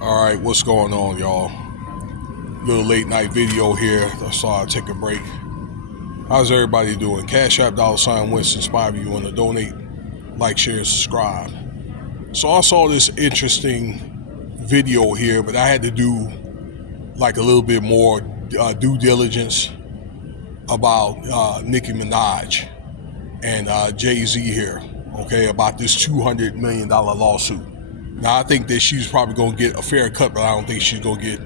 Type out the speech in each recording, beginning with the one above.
All right, what's going on, y'all? Little late night video here. I saw I'd take a break. How's everybody doing? Cash App $Winston if you want to donate, like, share, subscribe. So I saw this interesting video here, but I had to do like a little bit more due diligence about Nicki Minaj and JayZ here. Okay, about this $200 million lawsuit. Now I think that she's probably gonna get a fair cut, but I don't think she's gonna get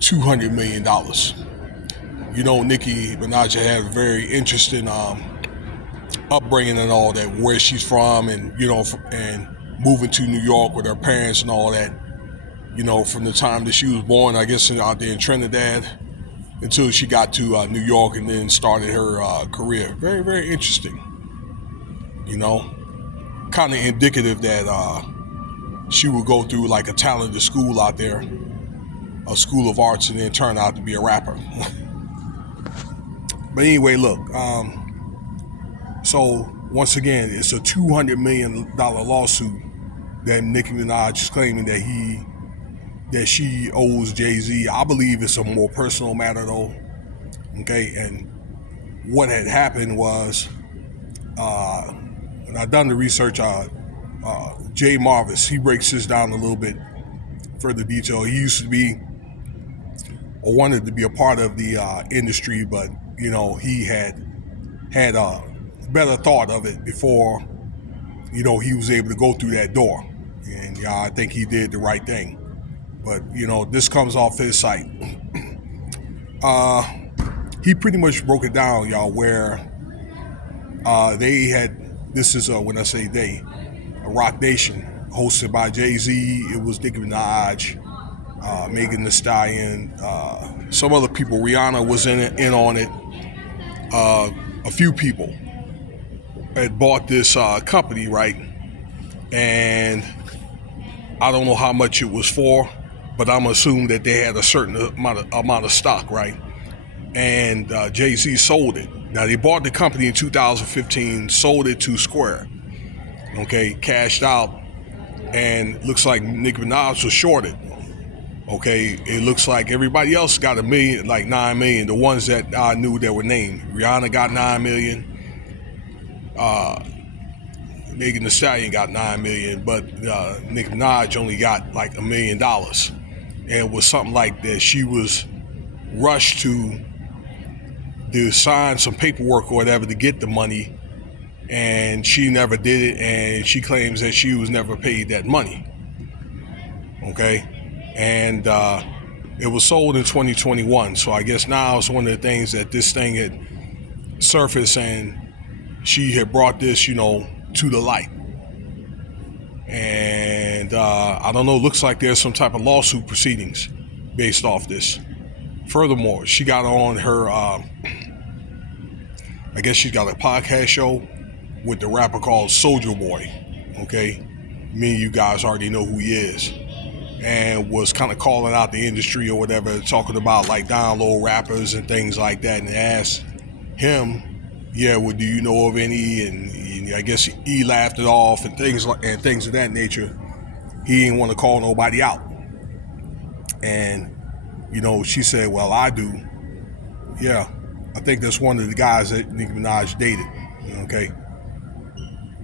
$200 million. You know, Nicki Minaj had a very interesting upbringing and all that, where she's from, and and moving to New York with her parents and all that. You know, from the time that she was born, I guess, out there in Trinidad, until she got to New York and then started her career. Very, very interesting. You know, kind of indicative that she would go through like a talented school out there, a school of arts, and then turn out to be a rapper. But anyway, look. So once again, it's a $200 million lawsuit that Nicki Minaj is claiming that she owes JayZ. I believe it's a more personal matter though. Okay, and what had happened was, when I done the research, Jay Marvis, he breaks this down a little bit further detail. He used to be, or wanted to be, a part of the industry, but he had a better thought of it before he was able to go through that door, and I think he did the right thing. But this comes off his site. He pretty much broke it down, y'all, where they had, this is when I say they, a Rock Nation hosted by JayZ. It was Nicki Minaj, Megan Thee Stallion, some other people. Rihanna was in on it. A few people had bought this company, right? And I don't know how much it was for, but I'm assuming that they had a certain amount of stock, right? And JayZ sold it. Now, they bought the company in 2015, sold it to Square, okay, cashed out, and looks like Nicki Minaj was shorted. Okay, it looks like everybody else got $1 million, like $9 million. The ones that I knew that were named, Rihanna got $9 million. Megan Thee Stallion got $9 million, but Nicki Minaj only got like $1 million. And it was something like that she was rushed to sign some paperwork or whatever to get the money, and she never did it, and she claims that she was never paid that money. Okay, and it was sold in 2021, so I guess now it's one of the things that this thing had surfaced, and she had brought this, to the light. And I don't know, looks like there's some type of lawsuit proceedings based off this. Furthermore, she got on her, I guess she's got a podcast show with the rapper called Soulja Boy. Okay, me and you guys already know who he is. And was kind of calling out the industry or whatever, talking about like down low rappers and things like that, and asked him, well, do you know of any? And I guess he laughed it off and things of that nature. He didn't want to call nobody out. And she said, well, I do. Yeah, I think that's one of the guys that Nicki Minaj dated. Okay,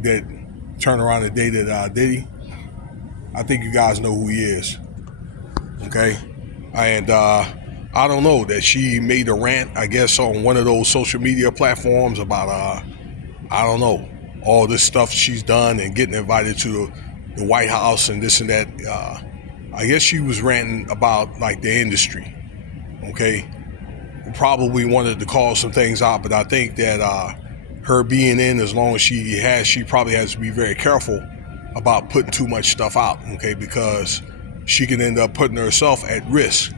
that turned around and dated Diddy. I think you guys know who he is. Okay, and I don't know, that she made a rant, I guess, on one of those social media platforms about I don't know, all this stuff she's done and getting invited to the White House and this and that. I guess she was ranting about like the industry. Okay, probably wanted to call some things out, but I think that her being in, as long as she probably has to be very careful about putting too much stuff out. Okay, because she can end up putting herself at risk.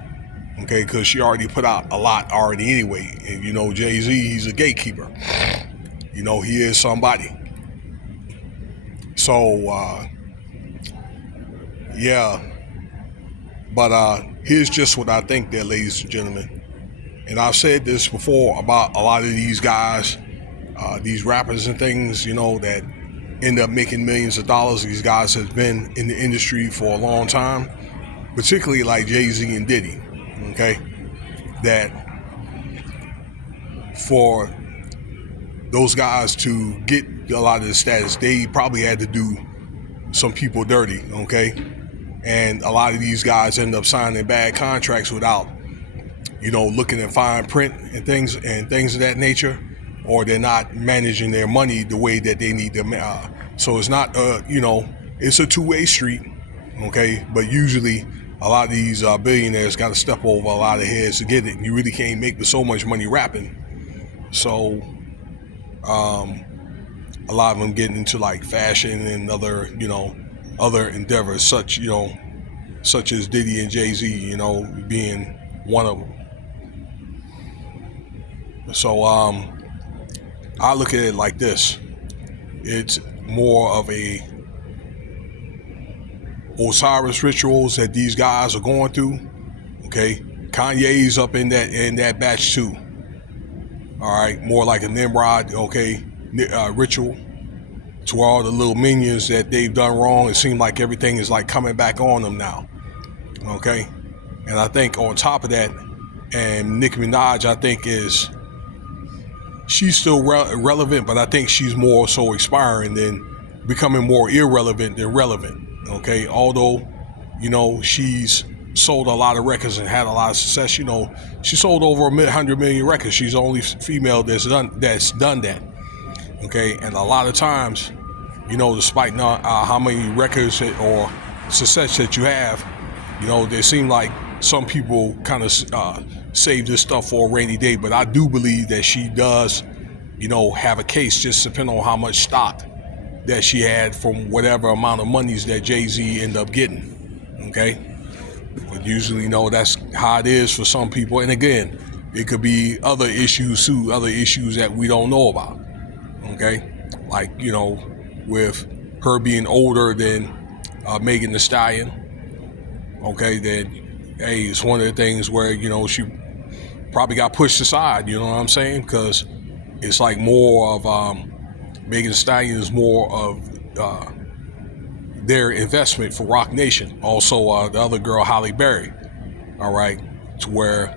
Okay, because she already put out a lot already anyway. And JayZ, he's a gatekeeper. He is somebody. So yeah, but here's just what I think there, ladies and gentlemen. And I've said this before about a lot of these guys, these rappers and things, that end up making millions of dollars. These guys have been in the industry for a long time. particularly like JayZ and Diddy, okay, that for those guys to get a lot of the status, they probably had to do some people dirty, okay? And a lot of these guys end up signing bad contracts without, looking at fine print and things of that nature, or they're not managing their money the way that they need to. So it's not, it's a two-way street, okay? But usually a lot of these billionaires got to step over a lot of heads to get it. And you really can't make so much money rapping. So a lot of them getting into like fashion and other endeavors, such as Diddy and JayZ, being one of them. So I look at it like this: it's more of a Osiris rituals that these guys are going through. Okay, Kanye's up in that batch too. All right, more like a Nimrod, ritual to all the little minions that they've done wrong. It seems like everything is like coming back on them now. Okay, and I think on top of that, and Nicki Minaj, I think she's still relevant, but I think she's more so expiring than becoming more irrelevant than relevant. Okay, although she's sold a lot of records and had a lot of success. She sold over 100 million records. She's the only female that's done that. Okay, and a lot of times, despite not how many records or success that you have, there seem like some people kind of save this stuff for a rainy day. But I do believe that she does, have a case, just depending on how much stock that she had from whatever amount of monies that JayZ ended up getting. Okay. But usually, that's how it is for some people. And again, it could be other issues too, other issues that we don't know about. Okay, like with her being older than Megan Thee Stallion. Okay, then hey, it's one of the things where she probably got pushed aside. You know what I'm saying? Because it's like more of Megan Thee Stallion is more of their investment for Roc Nation. Also, the other girl, Halle Berry. All right, to where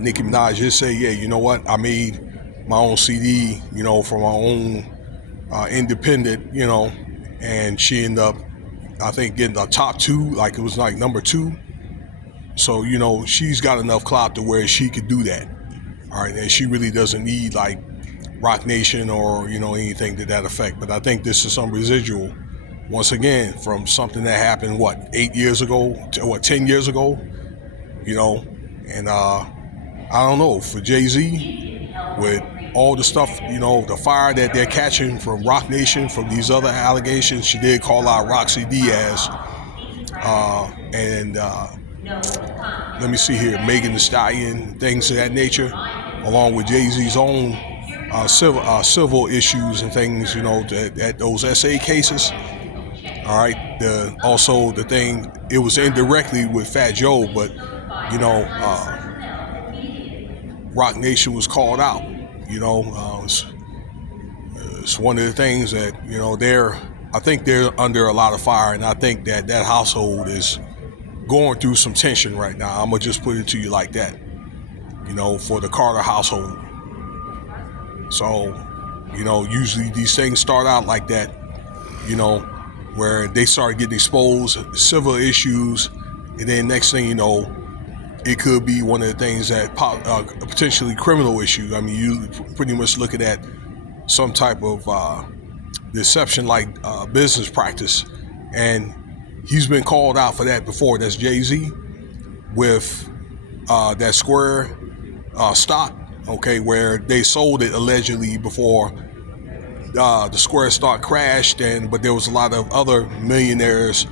Nicki Minaj just say, yeah, you know what? I made my own CD, from my own independent, and she ended up, I think, getting the top two, like it was like number 2. So, she's got enough clout to where she could do that. All right, and she really doesn't need like Roc Nation or, anything to that effect. But I think this is some residual, once again, from something that happened, 8 years ago, 10 years ago, and I don't know, for JayZ, with all the stuff, the fire that they're catching from Roc Nation, from these other allegations. She did call out Roxy Diaz, and let me see here, Megan Thee Stallion, things of that nature, along with JayZ's own civil issues and things, at those SA cases. All right, also the thing, it was indirectly with Fat Joe, but Roc Nation was called out. It's one of the things that I think they're under a lot of fire, and I think that household is going through some tension right now. I'm gonna just put it to you like that. For the Carter household. So, usually these things start out like that. Where they start getting exposed, civil issues, and then next thing you know, it could be one of the things that potentially criminal issue. I mean, you pretty much looking at some type of deception like business practice, and he's been called out for that before. That's JayZ with that Square stock, okay, where they sold it allegedly before the Square stock crashed, but there was a lot of other millionaires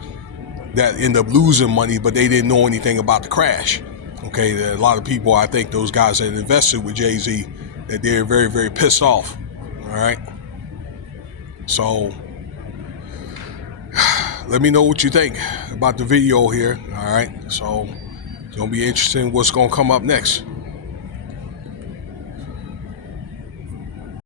that end up losing money, but they didn't know anything about the crash. Okay, there are a lot of people, I think those guys that invested with JayZ, that they're very, very pissed off. All right. So let me know what you think about the video here. All right. So it's going to be interesting what's going to come up next.